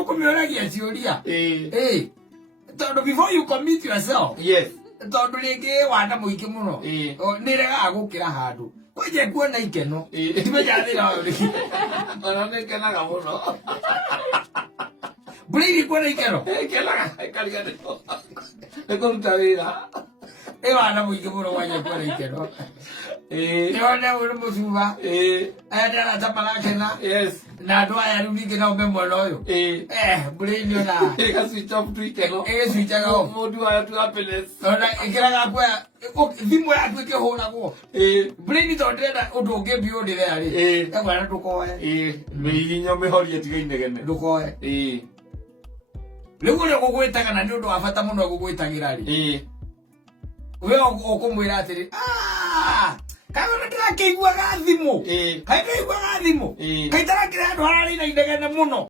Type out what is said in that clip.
ukumioragia ciuria. Before you commit yourself. Yes. Tondu ringi wanda muingi muno. Ni rega gukira handu. Kwenye kuona ikeno. Timejathira uri. Ona nekenaga muno. Brady kuona ikeno. Kenaga kariga nikuruta wira. Wanda muingi muno wanye kuona ikeno. Nione uri mucuba. Ayandara tapala kena. Yes. Na ndo aya rubingi na umbe mwana uyu. Brady ona. Eka switch off tu ikeno. Switch aga off. Modu wa tu happiness. Ona ikiraga kwa thimu ya twike huragwo. Brady tondenda undu ungi bio ndire ari. Egwana ndukoe. Mihinyo mihorie tiga inegene. Ndukoe. Riu uri gugwitaga na ni undu wa bata muno gugwitagira ri. We okumwira atiri kagona ndirakeiguaga thimu kaikaiguaga thimu kaitarakire andu harari na indegene muno.